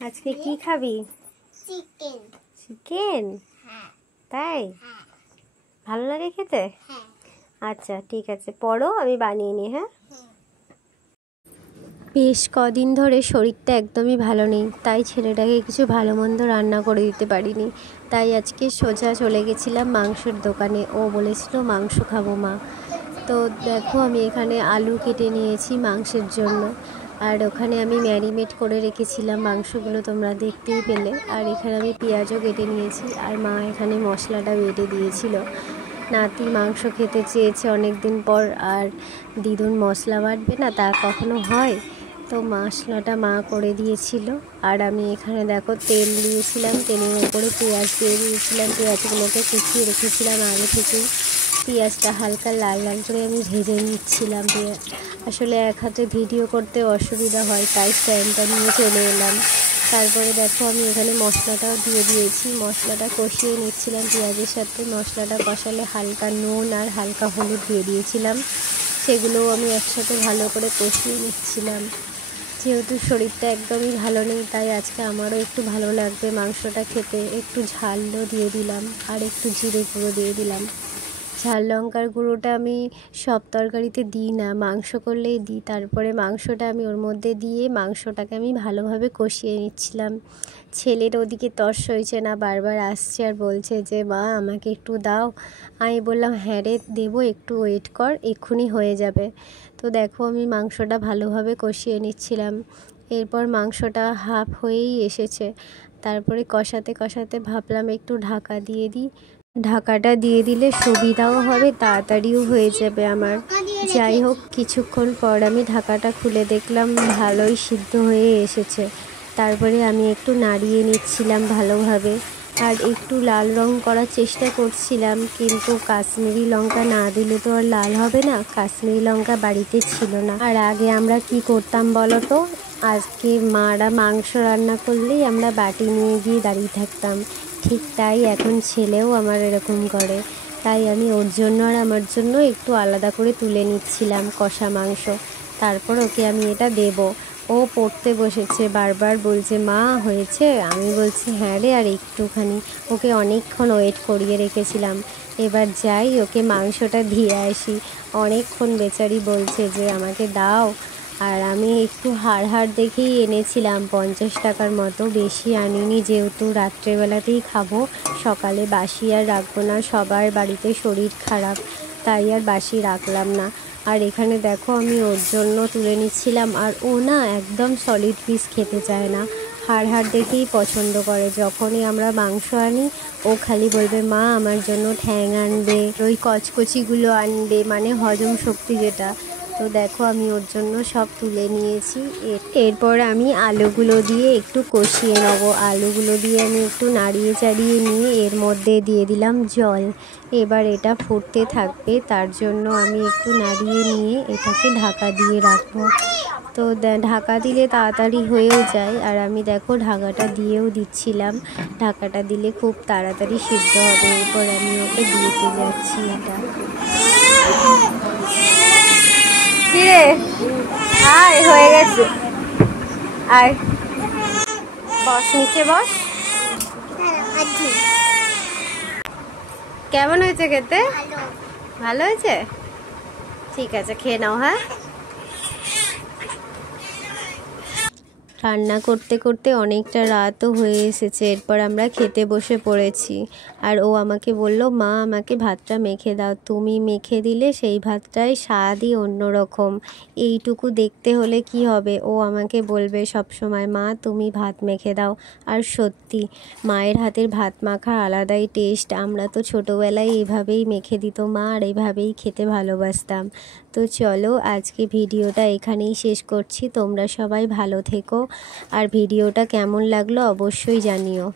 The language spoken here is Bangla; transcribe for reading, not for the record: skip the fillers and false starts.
আজকে কি খাবি? চিকেন। চিকেন? হ্যাঁ। তাই? হ্যাঁ। ভালো লাগে খেতে? হ্যাঁ। আচ্ছা ঠিক আছে, পড়ো, আমি বানিয়ে নিই। হ্যাঁ, হ্যাঁ। বেশ কদিন ধরে শরীরটা একদমই ভালো নেই, তাই ছেলেটাকে কিছু ভালো মন্দ রান্না করে দিতে পারিনি। তাই আজকে সোজা চলে গেছিলাম মাংসের দোকানে। ও বলেছিল মাংস খাবো মা। তো দেখো আমি এখানে আলু কেটে নিয়েছি মাংসের জন্য, আর ওখানে আমি ম্যারিনেট করে রেখেছিলাম মাংসগুলো, তোমরা দেখতেই পেলে। আর এখানে আমি পেঁয়াজও কেটে নিয়েছি, আর মা এখানে মশলাটা বেটে দিয়েছিল। নাতি মাংস খেতে চেয়েছে অনেক দিন পর, আর দিদুন মশলা বাটবে না, তা কখনো হয়? তো মশলাটা মা করে দিয়েছিল। আর আমি এখানে দেখো তেল দিয়েছিলাম, তেলের উপরে পেঁয়াজ দিয়ে দিয়েছিলাম, পেঁয়াজগুলোকে কুচিয়ে রেখেছিলাম আগে থেকেই। পেঁয়াজটা হালকা লাল লাল করে আমি ভেজে নিচ্ছিলাম। আসলে এক হাতে ভিডিও করতে অসুবিধা হয়, তাই স্ট্যান্ডটা নিয়ে চলে এলাম। তারপরে দেখো আমি এখানে মশলাটাও দিয়ে দিয়েছি, মশলাটা কষিয়ে নিচ্ছিলাম পেঁয়াজের সাথে। মশলাটা কষালে হালকা নুন আর হালকা হলুদ দিয়ে দিয়েছিলাম, সেগুলোও আমি একসাথে ভালো করে কষিয়ে নিচ্ছিলাম। যেহেতু শরীরটা একদমই ভালো নেই, তাই আজকে আমারও একটু ভালো লাগবে মাংসটা খেতে। একটু ঝালও দিয়ে দিলাম, আর একটু জিরে গুঁড়ো দিয়ে দিলাম। ঝাল লঙ্কার গুঁড়োটা আমি সব তরকারিতে দিই না, মাংস করলেই দিই। তারপরে মাংসটা আমি ওর মধ্যে দিয়ে মাংসটাকে আমি ভালোভাবে কষিয়ে নিচ্ছিলাম। ছেলের ওদিকে তর্স হয়েছে না, বারবার আসছে আর বলছে যে মা আমাকে একটু দাও। আমি বললাম হ্যাঁ রে দেবো, একটু ওয়েট কর, এক্ষুনি হয়ে যাবে। তো দেখো আমি মাংসটা ভালোভাবে কষিয়ে নিচ্ছিলাম। এরপর মাংসটা হাফ হয়েই এসেছে। তারপরে কষাতে কষাতে ভাবলাম একটু ঢাকা দিয়ে দিই। ঢাকাটা দিয়ে দিলে সুবিধাও হবে, তাড়াতাড়িও হয়ে যাবে আমার। যাই হোক, কিছুক্ষণ পর আমি ঢাকাটা খুলে দেখলাম ভালোই সিদ্ধ হয়ে এসেছে। তারপরে আমি একটু নাড়িয়ে নিচ্ছিলাম ভালোভাবে, আর একটু লাল রং করার চেষ্টা করছিলাম, কিন্তু কাশ্মীরি লঙ্কা না দিলে তো আর লাল হবে না। কাশ্মীরি লঙ্কা বাড়িতে ছিল না। আর আগে আমরা কি করতাম বলো তো? আজকে মারা মাংস রান্না করলেই আমরা বাটি নিয়ে গিয়ে দাঁড়িয়ে থাকতাম। ঠিক তাই এখন ছেলেও আমার এরকম করে। তাই আমি ওর জন্য আর আমার জন্য একটু আলাদা করে তুলে নিচ্ছিলাম কষা মাংস। তারপর ওকে আমি এটা দেব। ও পড়তে বসেছে, বারবার বলছে মা হয়েছে। আমি বলছি হ্যাঁ রে, আর একটুখানি। ওকে অনেকক্ষণ ওয়েট করিয়ে রেখেছিলাম। এবার যাই, ওকে মাংসটা দিয়ে আসি। অনেকক্ষণ বেচারি বলছে যে আমাকে দাও। আর আমি একটু হাড় দেখেই এনেছিলাম, 50 টাকার মতো, বেশি আনিনি, যেহেতু রাত্রেবেলাতেই খাবো। সকালে বাসি আর রাখবো না, সবার বাড়িতে শরীর খারাপ, তাই আর বাসি রাখলাম না। আর এখানে দেখো আমি ওর জন্য তুলে নিচ্ছিলাম, আর ও না একদম সলিড পিস খেতে চায় না, হাড় দেখেই পছন্দ করে। যখনই আমরা মাংস আনি ও খালি বলবে মা আমার জন্য ঠ্যাং আনবে, ওই কচকচিগুলো আনবে, মানে হজম শক্তি যেটা। তো দেখো আমি ওর জন্য সব তুলে নিয়েছি। এরপর আমি আলুগুলো দিয়ে একটু কষিয়ে নেব। আলুগুলো দিয়ে আমি একটু নাড়িয়ে চাড়িয়ে নিয়ে এর মধ্যে দিয়ে দিলাম জল। এবার এটা ফুটতে থাকবে, তার জন্য আমি একটু নাড়িয়ে নিয়ে এটাকে ঢাকা দিয়ে রাখবো। তো ঢাকা দিলে তাড়াতাড়ি হয়েও যায়, আর আমি দেখো ঢাকাটা দিয়েও দিচ্ছিলাম। ঢাকাটা দিলে খুব তাড়াতাড়ি সিদ্ধ হবে। এরপর আমি ওকে দিতে যাচ্ছি এটা। কিরে আয়, হয়ে গেছে, আয় বস, নিচে বস। কেমন হয়েছে খেতে? ভালো হয়েছে? ঠিক আছে, খেয়ে নাও। হ্যাঁ, রান্না করতে করতে অনেকটা রাতও হয়ে এসেছে। এরপর আমরা খেতে বসে পড়েছি। আর ও আমাকে বলল মা আমাকে ভাতটা মেখে দাও। তুমি মেখে দিলে সেই ভাতটাই স্বাদই অন্যরকম। এইটুকু দেখতে হলে কি হবে, ও আমাকে বলবে সব সময় মা তুমি ভাত মেখে দাও। আর সত্যি মায়ের হাতের ভাত মাখার আলাদাই টেস্ট। আমরা তো ছোটোবেলায় এইভাবেই মেখে দিত মা, আর এইভাবেই খেতে ভালোবাসতাম। তো চলো আজকে ভিডিওটা এখানেই শেষ করছি। তোমরা সবাই ভালো থেকো, আর ভিডিওটা কেমন লাগলো অবশ্যই জানিও।